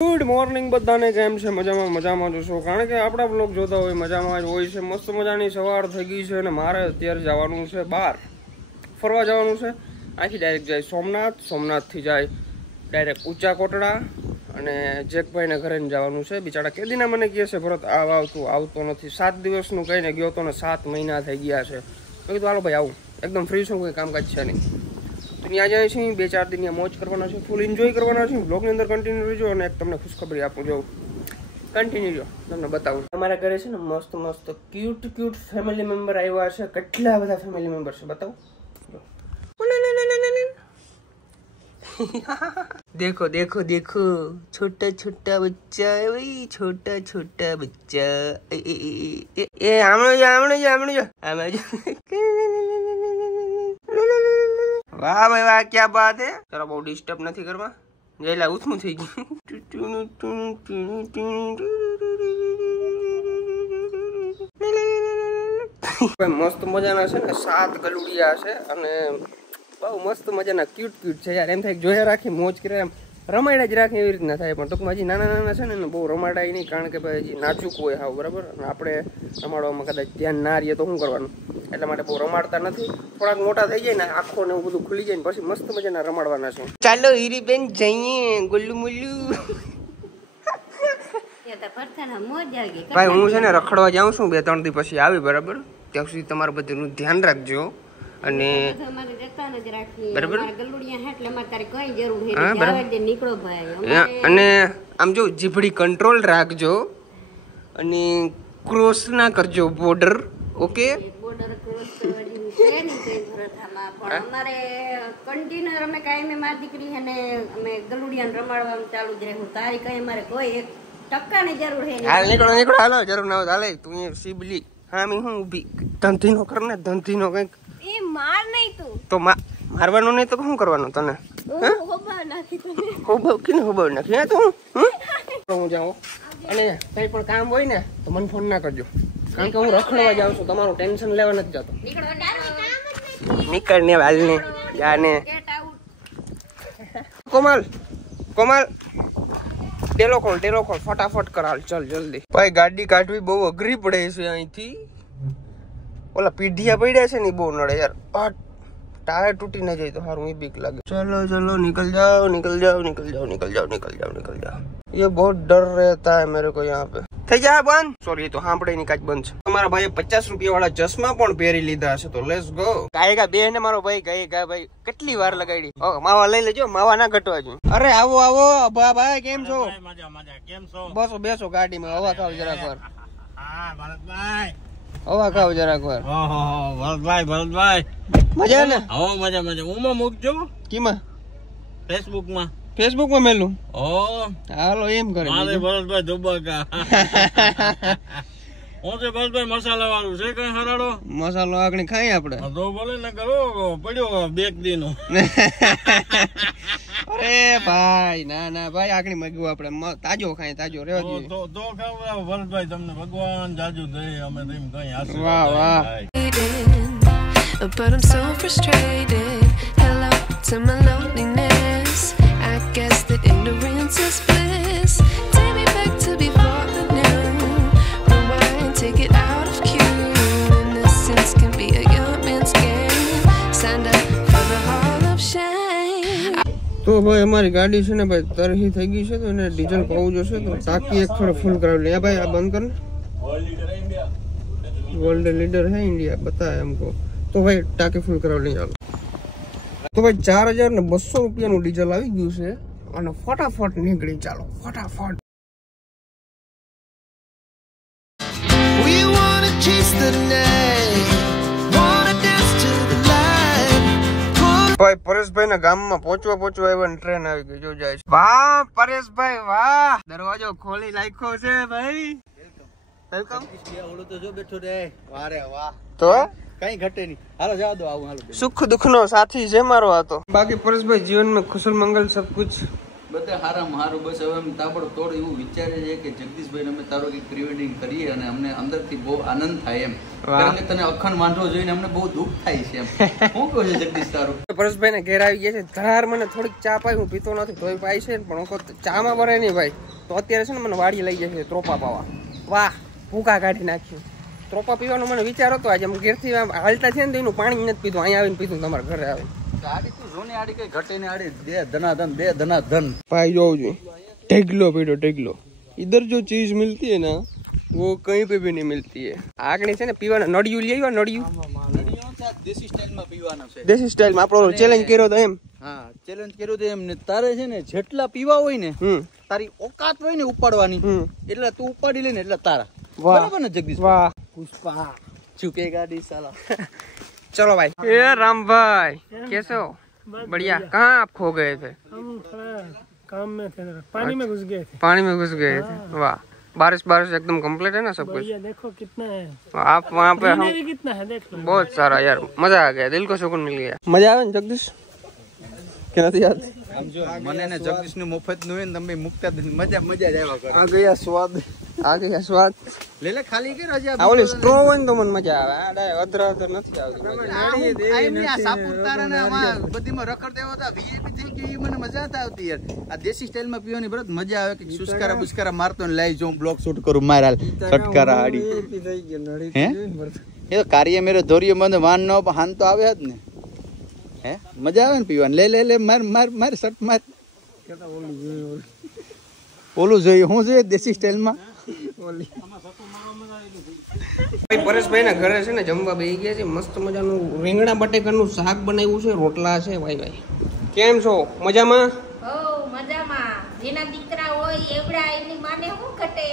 Good morning બધાને, કેમ છે? મજામાં છો? કારણ કે આપણા બ્લોગ જોતા હોય મજામાં જ હોય છે. મસ્ત મજાની સવાર થઈ ગઈ છે અને મારે અત્યારે જવાનું છે બહાર ફરવા જવાનું છે. અહીંથી ડાયરેક્ટ જાય સોમનાથથી જાય ડાયરેક્ટ ઊંચા કોટડા અને જેકભાઈને ઘરે જવાનું છે. બિચારા કેદીના મને કહે છે ભરત આવતો નથી. 7 દિવસનું કહીને ગયો તો ને 7 મહિના થઈ ગયા છે. મેં કીધું હાલો ભાઈ આવું, એકદમ ફ્રી છું, કોઈ કામકાજ છે નહીં. ત્યાં જાય છે 2-4 દિન મોજ કરવાના છે, ફૂલ એન્જોય કરવાના છે. બ્લોગની અંદર કન્ટિન્યુ રહેજો અને એક તમને ખુશખબરી આપું જો કન્ટિન્યુ જો તમને બતાવું. અમારા ઘરે છે ને મસ્ત ક્યુટ ફેમિલી મેમ્બર આવ્યા છે. કેટલા બધા ફેમિલી મેમ્બર છે બતાવું. देखो छोटा बच्चा भाई, छोटा बच्चा. ए आमणो वाह भाई वाह, क्या बात है. चलो બહુ ડિસ્ટર્બ નથી કરવા. જેલા ઉથમું થઈ ગયું. મસ્ત મજાના છે ને 7 ગલુડિયા છે અને બહુ મસ્ત મજાના ક્યુટ છે યાર. એમ થાય જોયા રાખી મોજ કરે, એમ રમાડા જ રાખે એવી રીતના થાય. પણ ટૂંકમાં હજી નાના છે ને બહુ રમાડાય નહીં, કારણ કે ભાઈ હજી નાજુક હોય હાવ બરાબર. અને આપણે રમાડવામાં કદાચ ધ્યાન ના રહીએ તો શું કરવાનું, એટલા માટે બહુ રમાડતા નથી. થોડાક મોટા થઈ જાય ને આંખો ને એવું બધું ખુલી જાય ને પછી મસ્ત મજાના રમાડવાના છે. ચાલો હીરીબેન જઈએ ગુલ્લુ મુલ્લુ. ભાઈ હું છે ને રખડવા જાઉં છું 2-3 દી પછી આવી બરાબર. ત્યાં સુધી તમારું બધું ધ્યાન રાખજો અને બરાબર. અને આમ જો જીભડી કંટ્રોલ રાખજો અને ક્રોસ ના કરજો બોર્ડર. ઓકે. અમારે કન્ટિન્યુ અમે કાયમ મારી દીકરી અને અમે ગલુડિયાને રમાડવાનું ચાલુ જ રહેવું. તારી કઈ અમારે કોઈ 1% ની જરૂર છે. હાલ નીકળો હાલો, જરૂર ના હોય હાલે. તું એ સીબલી હા મી હું ઊભી ધંધીનો કર ને, ધંધીનો કઈક. એ માર નહીં તું તો મારવાનું નહીં તો શું કરવાનું તને? હોબાવ નાખી તને. હોબાવ નાખી તો હું જાઉં. અને કઈ પણ કામ હોય ને તો મને ફોન ના કરજો, કારણ કે હું રખડવા જાઉં છું. તમારું ટેન્શન લેવા નથી જતો. નીકળ ને હાલ ને જાને. કોમલ ટેલો ખોલ ફટાફટ કર હાલ, ચલ જલ્દી. ભાઈ ગાડી કાઢવી બહુ અઘરી પડે છે અહીંથી. ઓલા પીઢિયા પડ્યા છે ને બહુ નડે યાર. ટાયર તૂટી ના જાય તો સારું, એ બીક લાગે. चलो निकल जाओ. ये बहुत डर रहता है मेरे को यहाँ पे. થઈ જાય બંધ. સોરી, તો સાંભળે ની કાચ બંધ છે. તમારા ભાઈએ 50 રૂપિયા વાળા ચશ્મા પણ પહેરી લીધા છે, તો લેટ્સ ગો. ગાયગા બે ને મારો ભાઈ ગાયગા ભાઈ કેટલી વાર લગાડી. માવા લઈ લેજો, માવા ના ઘટવા જોઈએ. અરે આવો ભાઈ કેમ છો? મજા કેમ છો? બસ બેસો ગાડીમાં, હવા ખાવ જરાક વાર. હા ભરતભાઈ, હવા ખાવ જરાક વાર. ઓહો ભરતભાઈ મજા ને? હો મજા. ઉમાં મૂકજો. કીમાં? ફેસબુક માં મેલું. ઓ હાલો એમ કરે. મારે ભરતભાઈ ધુબાકા. હું છે ભરતભાઈ મસાલા વાળું છે કઈ હરાડો? મસાલો આગળ ખાઈ આપણે તો બોલે ને કરો પડ્યો 2 દીનો. અરે ભાઈ ના ભાઈ આગળ મગવું આપણે તાજો ખાઈ, તાજો રહેવા દઈએ. તો ખાવ ભરતભાઈ, તમને ભગવાન જાજુ દે. અમે તેમ કઈ આશીર્વાદ. વાહ. But I'm so frustrated. Hello to my loneliness. I guess that ignorance is bliss. Take me back to before the new. Rewind, take it out of cue. Innocence can be a young man's game. Signed up for the hall of shame. તો ભાઈ અમારી ગાડી છે ને ભાઈ તરહી થઈ ગઈ છે, તો એને ડીઝલ પાવું જોશે. તો ટાંકી એક ફર ફૂલ કરાવી લે ભાઈ. આ બંધ કર ને. वर्ल्ड लीडर है इंडिया, पता है हमको. तो भाई टाँकी फूल करा ले ચાલો. તો ભાઈ 4200 રૂપિયાનું ડીઝલ આવી ગયું છે અને ફટાફટ નીકળી ચાલો ફટાફટ. ભાઈ પરેશભાઈ ના ગામમાં પહોંચવા આવ્યા, ટ્રેન આવી ગઈ જો જાય છે. વાહ પરેશભાઈ વાહ, દરવાજો ખોલી નાખ્યો છે ભાઈ. વેલકમ. ઓલો તો જો બેઠો રે. વારે વાહ. તો કઈ ઘટે નહીં. હાલો જાવ દો આવું. હાલો સુખ દુઃખ નો સાથી છે મારો આ તો. બાકી પરેશભાઈ જીવન में खुशल मंगल सब कुछ બધા હારામાં હારું. બસ હવે અમે તાબડતોડ એવું વિચારે છે કે જગદીશભાઈ અમે તારો કંઈક પ્રી-વેડિંગ કરીએ અને અમને અંદરથી બહુ આનંદ થાય એમ. કારણ કે તને અખંડ વાંઢો જોઈને અમને બહુ દુઃખ થાય છે એમ. શું કહું છે જગદીશ તારું? પરેશભાઈ ને ઘેર આવી ગયા છે. ધરાર મને થોડીક ચા પાઈ, હું પીતો નથી તોય પાઈ છે, પણ હું ચામાં ભરે નહીં ભાઈ. તો અત્યારે છે ને મને વાડી લઈ જાય છે ત્રોપા પાવા. વાહ, ભૂકા કાઢી નાખ્યું. ત્રોપા પીવાનો મને વિચાર હતો આજે. અમે ઘેરથી હાલતા છે ને તો એનું પાણી નથી પીધું, અહીંયા આવીને પીધું તમારા ઘરે આવીને. આડી તું જોને આડી કઈ ઘટે ને આડી બે ધનાધન भाई जो ढेगलो पीटो ढेगलो, इधर जो चीज मिलती है ना वो कहीं पे भी नहीं मिलती है. आगणी છે ને પીવાના નડિયું લઈ આવ્યા. નડિયું દેશી સ્ટાઈલમાં પીવાનો છે. દેશી સ્ટાઈલમાં આપણો ચેલેન્જ કર્યો તો એમ. હા, ચેલેન્જ કર્યો તો એમ. ને તારે છે ને જેટલા પીવા હોય ને, તારી ઓકાત હોય ને ઉપાડવાની, એટલે તું ઉપાડી લે ને એટલે તારા. બરાબર ને જગદીશ? વાહ પુષ્પા ચૂકેગા ડી સાલા. चलो भाई. ए राम भाई कैसे हो? बढ़िया. कहाँ आप खो गए थे? हम थोड़ा काम में थे, पानी में घुस गए थे. पानी में घुस गए थे. वाह, बारिश एकदम कंप्लीट है ना सब कुछ. ये देखो कितना है, आप वहाँ पे हम कितना है देख लो. बहुत सारा यार, मजा आ गया, दिल को सुकून मिल गया. मजा आवे ने जगदीश કે નથી યાદ? મને ને જગદીશ નું મફત નું હોય ને તમે મુકતા મજા જ આવ્યા કરે. આ ગયા સ્વાદ, આ ગયા સ્વાદ. લે ખાલી કે રજા આ ઓલી સ્ટ્રો હોય ને તો મને મજા આવે. આ ડાય અધર નથી આવતી. આ સાપુતારા ને આમાં બધીમાં રખડતા હતા વીઆઈપી થઈ ગઈ, મને મજા નથી આવતી યાર. આ દેશી સ્ટાઈલ માં પીવાની બરાબર મજા આવે કે સુસ્કારા બુસ્કારા મારતો ને લાઈ જો બ્લોક શૂટ કરું માર હાલ છટકારા હાડી થઈ ગયો નડી. હે એ તો કાર્ય મેરો ધોરિયો બંધ વાન નો હાન તો આવે જ ને. હે મજા આવે ને પીવાની. લે માર શર્ટ માર. ઓલું જોઈએ હું જોઈએ દેશી સ્ટાઈલ માં. પરેશભાઈ ના ઘરે છે ને જમવા બેસી ગયા છે. મસ્ત મજાનું રીંગણા બટેકાનું શાક બનાવ્યું છે, રોટલા છે. ભાઈ કેમ છો? મજામાં? મજામાં. જેના દીકરા હોય એવડા એની માને શું ઘટે.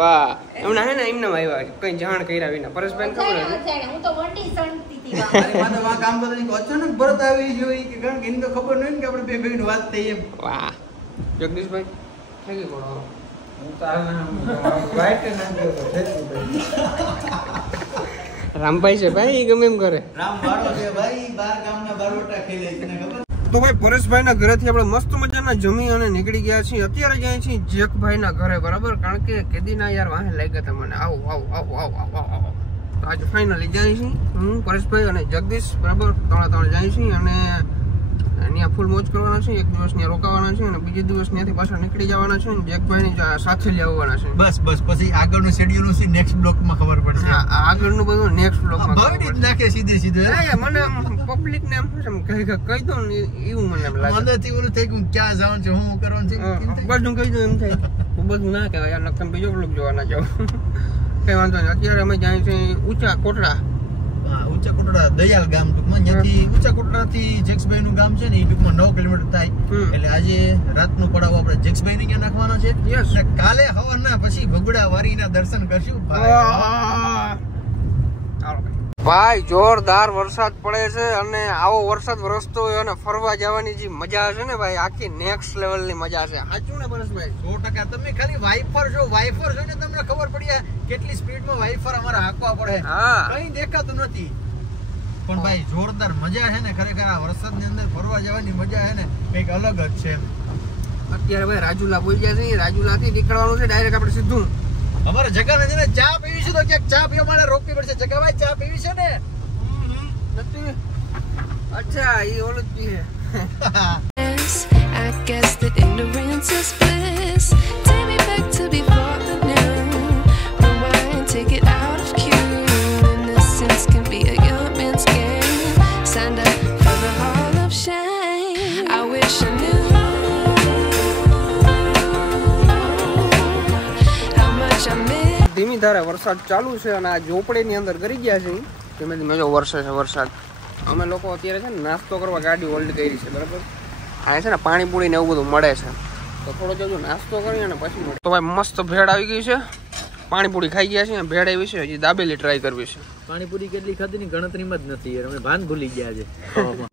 વાહ, એમના હે ને એમના આવ્યા કઈ જાણ કર્યા વિના. પરેશભાઈ ખબર હતી હું તો વંડી સણતી હતી. મારે વા કામ બદલી અચાનક ભરત આવી જોઈ કે કારણ કે એની તો ખબર નહોતી કે આપણે બે ભાઈની વાત થઈ એમ. વાહ જગદીશભાઈ થઈ ગઈ બોલો. રામભાઈ છે ભાઈ, ગમે એમ કરે. રામ વાળો છે ભાઈ, બાર ગામના બારવટા ખેલે છે ખબર. તો ભાઈ પરેશભાઈ ના ઘરેથી આપણે મસ્ત મજાના જમી અને નીકળી ગયા છીએ. અત્યારે જાય છીએ જેકભાઈ ના ઘરે, બરાબર? કારણ કે કેદીના યાર વાહે લાગ્યા હતા મને. આવો તો આજે ફાઇનલી જાય છીએ હું, પરેશભાઈ અને જગદીશ, બરાબર? ત્રણ જાય છીએ અને ત્યાં ફૂલ મોજ કરવાના છે. એક દિવસ ત્યાં રોકાવાના છે અને બીજે દિવસ ત્યાંથી પાછા નીકળી જવાના છે. જેકભાઈ ની સાથે લઈ આવવાના છે. બસ પછી આગળનું શેડ્યુલ છે નેક્સ્ટ બ્લોકમાં ખબર પડશે. આગળનું બધું નેક્સ્ટ બ્લોકમાં ભવિત નાખે સીધે મને પબ્લિક ને એમ કહી દો ને એવું મને એમ લાગે. અંદરથી ઓલું થઈ ગયું ક્યાં જવાનું છે, શું કરવાનું છે, બધું કહી દઉં એમ થાય. બધું ના કહેવાય યાર, નકમ બીજો બ્લોક જોવાના જાવ. કઈ વાંધો નહીં. અત્યારે અમે જાય છે ઊંચા કોટડા. ઊંચા કોટડા દયાલ ગામ ટૂંકમાં. ત્યાંથી ઊંચા કોટડા થી જેક્સભાઈ નું ગામ છે ને એ ટૂંકમાં 9 કિલોમીટર થાય. એટલે આજે રાતનું પડાવ આપણે જેક્સભાઈ ને ત્યાં નાખવાનો છે. કાલે હવારના પછી ભગુડા વારીના દર્શન કરશું. ભાઈ જોરદાર વરસાદ પડે છે અને આવો વરસાદ વરસતો હોય અને ફરવા જવાની જે મજા છે ને ભાઈ, આખી નેક્સ્ટ લેવલ ની મજા છે. સાચું ને પરેશભાઈ? 100%. તમે ખાલી વાઇફર જો ને તમને ખબર પડી કેટલી સ્પીડમાં વાઇફર અમારે હાંકવા પડે. કઈ દેખાતું નથી પણ ભાઈ જોરદાર મજા છે ને ખરેખર. આ વરસાદની અંદર ફરવા જવાની મજા છે ને કંઈક અલગ જ છે. અત્યારે ભાઈ રાજુલા બોલી ગયા છે. રાજુલા થી નીકળવાનું છે ડાયરેક્ટ આપણે સીધું અમારે જગા નથી ને. ચા પીવી છે તો ક્યાંક ચા પીવા માટે રોકવી પડશે. જગાભાઈ ચા પીવી છે ને? અચ્છા એ ઓલું જ પીએ. I guess that ignorance is bliss. Take me back to before the new. Rewind, take it out of cue. Innocence can be a young man's game. Signed up for the hall of shame. I wish I knew how much I miss. ધીમી ધારે વરસાદ ચાલુ છે અને આ ઝોપડીની અંદર કરી ગયા છે. ધીમે ધીમે જો વરસે છે વરસાદ. અમે લોકો અત્યારે છે ને નાસ્તો કરવા ગાડી હોલ્ડ કરી છે, બરાબર? આ છે ને પાણીપુરી ને એવું બધું મળે છે, તો થોડો જો નાસ્તો કરી અને પછી મળે. તો ભાઈ મસ્ત ભેળ આવી ગઈ છે. પાણીપુરી ખાઈ ગયા છે, ભેળ આવી છે. હજી દાબેલી ટ્રાય કરવી છે. પાણીપુરી કેટલી ખાધી ની ગણતરીમાં જ નથી યાર, અમે ભાન ભૂલી ગયા છે.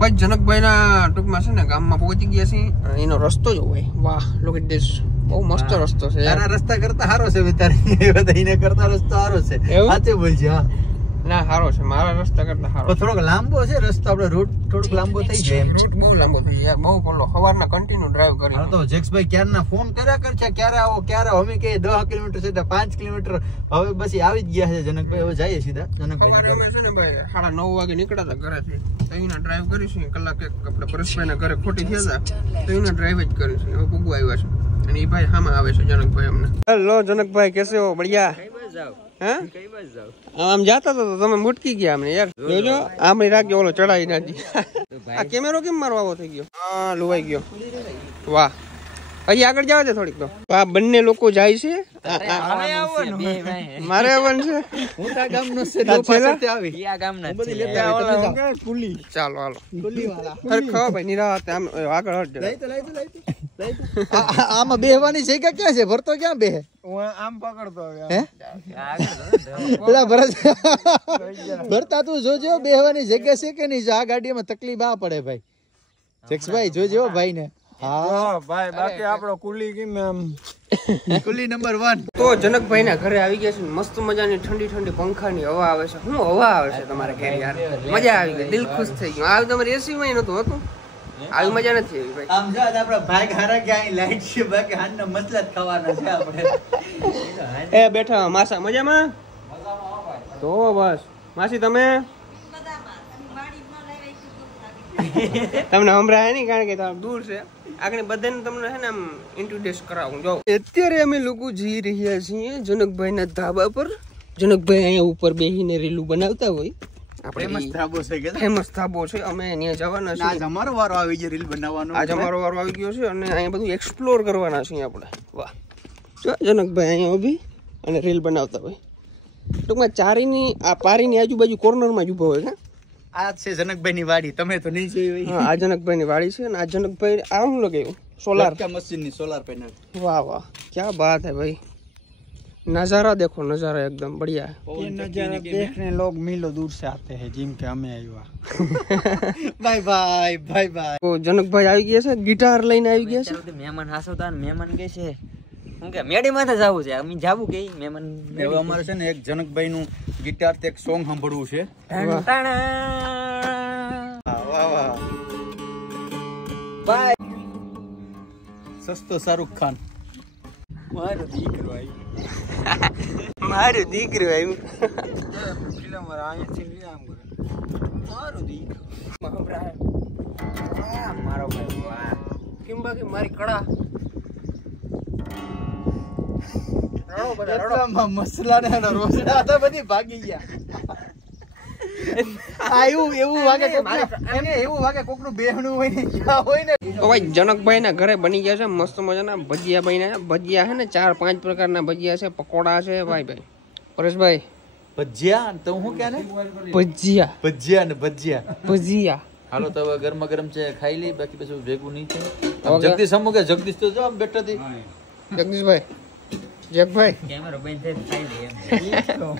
કોઈ જનકભાઈ ના ટૂંકમાં છે ને ગામમાં પહોંચી ગયા છે. એનો રસ્તો જો ભાઈ, વાહ લુક એટ ધીસ. બહુ મસ્ત રસ્તો છે. તારા રસ્તા કરતા સારો છે વિતારી, બધાને કરતા રસ્તો સારો છે. સાચે બોલજે. હા ના સારો છે, મારા રસ્તા કરતા સારો. થોડોક લાંબો છે રસ્તો. આપણે રોડ થોડુંક લાંબો થઈ જાય એમ. રૂટ બહુ લાંબો થઈ જાય બહુ બોલો સવારના કન્ટિન્યુ ડ્રાઈવ કરી હા તો જેક્સભાઈ ક્યારના ફોન કર્યા કરશે ક્યારે આવો ક્યારે અમે કે 10 કિલોમીટર સીધા 5 કિલોમીટર હવે પછી આવી જ ગયા છે જનકભાઈ હવે જઈએ સીધા જનકભાઈ છે ને ભાઈ 9:30 વાગે નીકળ્યા હતા ઘરેથી તો અહીંના ડ્રાઈવ કરીશું કલાક એક આપણે પરેશભાઈના ઘરે ખોટી થયા હતા તો અહીંના ડ્રાઈવ જ કરીશું હવે પૂગવા આવ્યા છે અને એ ભાઈ સામે આવે છે જનકભાઈ અમને હેલો જનકભાઈ કેસે હો બઢિયા હા આમ જાતા તો તમે મુટકી ગયા અમને યાર જોજો આમ રાખજો ઓલો ચડાવી નાખી આ કેમેરો કેમ મારો આવો થઈ ગયો હા લુવાઈ ગયો વાહ હજી આગળ જાવ છે થોડીક તો આ બંને લોકો જાય છે મારે આવવાનું છે હું તા ગામનો છે લો પાછળથી આવી આ ગામના બધી લેતા આવે કુલી ચાલો હાલો કુલી વાળા અરે ખાઓ ભાઈ નિરાતે આમ આગળ હટ લઈ તો આમાં બેહવાની જગ્યા ક્યાં છે ભરતો ક્યાં બેહે હું આમ પકડતો હે પેલા ભરત ભરતા તું જોજો બેહવાની જગ્યા છે કે નહીં જો આ ગાડીમાં તકલીફ આ પડે ભાઈ જેક્સભાઈ જોજો ભાઈ ને હા ભાઈ બાકી આપણો કુલી કેમ આમ કુલી નંબર 1 તો જનકભાઈ ના ઘરે આવી ગયા છે મસ્ત મજાની ઠંડી ઠંડી પંખાની હવા આવે છે શું હવા આવે છે તમારે ઘરે યાર મજા આવી ગઈ દિલ ખુશ થઈ ગયું આ તમારી એસી માં નતું હતું આવી મજા નથી આવી ભાઈ આમ જો આપડા ભાઈ ઘરે કે અહીં લાઈટ છે બાકી હાનના મસલા જ ખાવાના છે આપણે એ બેઠા માસા મજામાં તો બસ માસી તમે તમને હમણાં નહીં કારણ કે દૂર છે આગળ બધાને તમને છે ને આમ ઇન્ટ્રોડ્યુસ કરાવું જો અત્યારે અમે લોકો જઈ રહ્યા છીએ જનકભાઈના ધાબા પર જનકભાઈ અહીંયા ઉપર બેસીને રીલું બનાવતા હોય ફેમસ ધાબો છે કે ફેમસ ધાબો છે અમે ત્યાં જવાના છીએ આજ અમારો વારો આવી ગયો રીલ બનાવવાનો આજ અમારો વારો આવી ગયો છે અને અહીંયા બધું એક્સપ્લોર કરવાના છીએ આપણે વાહ જો જનકભાઈ અહીંયા ઊભી અને રીલ બનાવતા હોય ટૂંકમાં ચારીની આ પારીની આજુબાજુ કોર્નરમાં જ ઊભા હોય કે આ છે જનકભાઈની વાડી તમે તો નહીં જોઈ હોય હા આ જનકભાઈની વાડી છે અને આ જનકભાઈ આ શું લગાવ્યું સોલાર મશીનની સોલાર પેનલ वाह वाह क्या बात है भाई नजारा देखो नजारा एकदम बढ़िया ये नजारा देखने लोग मीलों दूर से आते हैं जिम के हमें आया બાય બાય બાય બાય तो जनकભાઈ આવી ગયા છે ગિટાર લઈને આવી ગયા છે મહેમાન હાસવતા મહેમાન કે છે હું કે મેડી માથે જાવું છે અમે જાવું કે મહેમાન હવે અમારે છે ને એક જનકભાઈ નું ગિટાર તે એક સોંગ સાંભળવું છે વાહ વાહ બાય સસ્તો શાહરુખ ખાન મારો દીકરો આવ્યું ફિલ્મ અહીંયાથી લઈ આમ કરે મારો દીકરો મારો ભાઈ વાહ કેમ બાકી મારી કળા રડો બધા રડો એટલામાં મસલા ને રોસડા તો બધી ભાગી ગયા આ એવું વાગે એમને એવું વાગે કોકનું બેહણું હોય ને ક્યાં હોય ને તો ભાઈ જનકભાઈ ના ઘરે બની ગયા છે મસ્ત મજાના ભજીયા બન્યા ભજીયા છે ને 4-5 પ્રકારના ભજીયા છે પકોડા છે ભાઈ પરેશભાઈ ભજીયા તો હું ક્યાં ને ભજીયા ભજીયા ને ભજીયા ભજીયા હાલો તો હવે ગરમા ગરમ છે ખાઈ લઈ બાકી પછી ભેગું નહીં થાય જગદીશ અમુક જગદીશ તો જો આમ બેઠા થી જગદીશભાઈ જગભાઈ કેમેરો બંધ થઈ ખાઈ લે એમ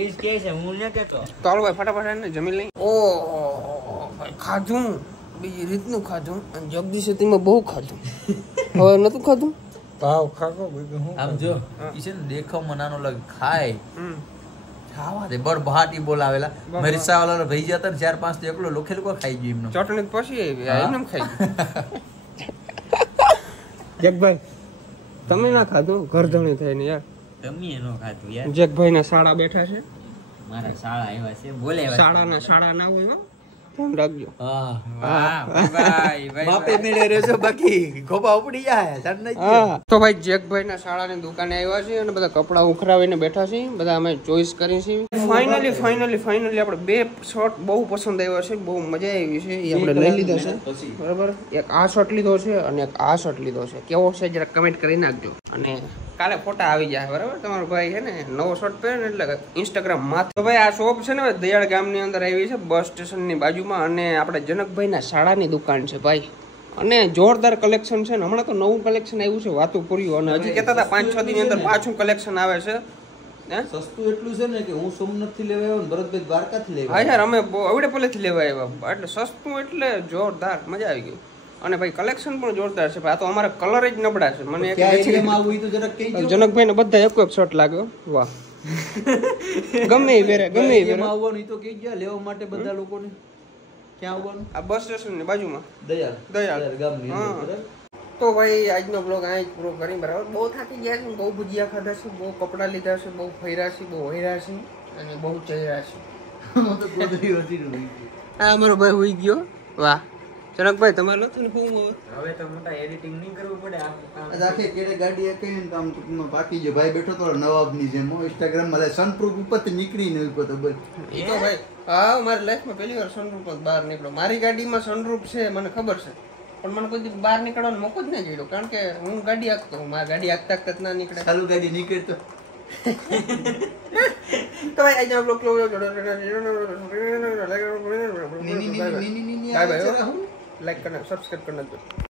એ કે છે હું ન કેતો તો હાલો ભાઈ ફટાફટ એને જમી લઈ ઓ ભાઈ ખાધું બીજી રીતનું ખાધું અને જગદીશ તેમાં બહુ ખાધું હવે નતું ખાધું ભાવ ખાકો બીજું હું આમ જો ઈ છે ને દેખાવમાં નાનો લાગે ખાય ખાવા દે બળ બહાટી બોલાવેલા મેં રિક્ષાવાળાને ભઈ જતા ને 4-5 તો એકલો લોખે લોકો ખાઈ ગયો એમનો ચટણી પછી આવી એમને ખાઈ જગભાઈ તમે ના ખાધું ઘરધણી થઈને યાર તમે એનો ખાતું યાર જગભાઈ ના શાળા બેઠા છે મારા શાળા આવ્યા છે બોલે શાળા ના હોય ધ્યાન રાખજો બાપે મેળે રહેજો બાકી ગોબા ઉપડી જાય જાણ નહીં તો ભાઈ જગભાઈ ના શાળાની દુકાને આવ્યા છે અને બધા કપડા ઉખરાવીને બેઠા છે બધા અમે ચોઈસ કરી છે ફાઇનલી આપણે બે શર્ટ બહુ પસંદ આવ્યા છે બહુ મજા આવી છે એ આપણે લઈ લીધા છે બરાબર એક આ શર્ટ લીધો છે અને એક આ શર્ટ લીધો છે કેવો છે જરા કમેન્ટ કરી નાખજો અને કાલે ફોટા આવી જાય બરાબર તમારો ભાઈ છે ને નવો શર્ટ પહેરે ને એટલે ઇન્સ્ટાગ્રામ માં તો ભાઈ આ શોપ છે ને દયાળ ગામની અંદર આવી છે બસ સ્ટેશનની બાજુમાં અને આપણે જનકભાઈ ના શાળાની દુકાન છે ભાઈ અને જોરદાર કલેક્શન છે ને હમણાં તો નવું કલેક્શન આવ્યું છે વાતું પૂર્યું અને હજી કહેતા હતા 5-6 દિનની અંદર પાછું કલેક્શન આવે છે સસ્તું એટલું છે ને કે હું સોમનાથ થી લેવા આવ્યો ને ભરતભાઈ દ્વારકા થી લેવા હા યાર અમે અવડે પહેલેથી લેવા આવ્યા એટલે સસ્તું એટલે જોરદાર મજા આવી ગઈ અને ભાઈ કલેક્શન પણ જોરદાર છે આ તો અમારે કલર જ નબળા છે મને જનકભાઈ ને બધા એક શર્ટ લાગ્યો વાહ ગમે એ પહેરે આવવાનું તો કહી ગયા લેવા માટે બધા લોકોને ક્યાં આવવાનું? આ બસ સ્ટેશન ની બાજુમાં દયાળ દયાળ ગામની અંદર, હા. બરાબર? તો ભાઈ આજનો બ્લોગ અહીં જ પૂરો કરી બરાબર. બહુ થાકી ગયા છે, બહુ ભજીયા ખાધા છે, બહુ કપડાં લીધા છે, બહુ ફર્યા છે, બહુ વહેર્યા છે અને બહુ ચહેરા છે. હું તો ગોદડી વધી રહી છું. આ અમારો ભાઈ હોઈ ગયો. વાહ જનકભાઈ તમારે નથી ને ફોન હવે તો મોટા એડિટિંગ નહીં કરવું પડે આખું કામ. આ આખી કેડે ગાડી એ કઈ ને તો આમ ટૂંકમાં બાકી છે. ભાઈ બેઠો તો નવાબની જેમ ઇન્સ્ટાગ્રામ માં સનપ્રૂફ ઉપરથી નીકળીને ઉપર તો બસ. એ તો ભાઈ હા મારી લાઈફમાં પહેલી વાર સનરૂફ જ બહાર નીકળ્યો. મારી ગાડીમાં સનરૂફ છે મને ખબર છે, પણ મને કોઈ દી બહાર નીકળવાનો મોકો જ નહીં મળ્યો, કારણ કે હું ગાડી હાંકતો હું. મારી ગાડી હાંકતા હાંકતા જ ના નીકળે. ચાલુ ગાડી નીકળે તો તો ભાઈ આજનો બ્લોગ બાય બાય. લાઈક કરना સબસ્ક્રાઇબ करना.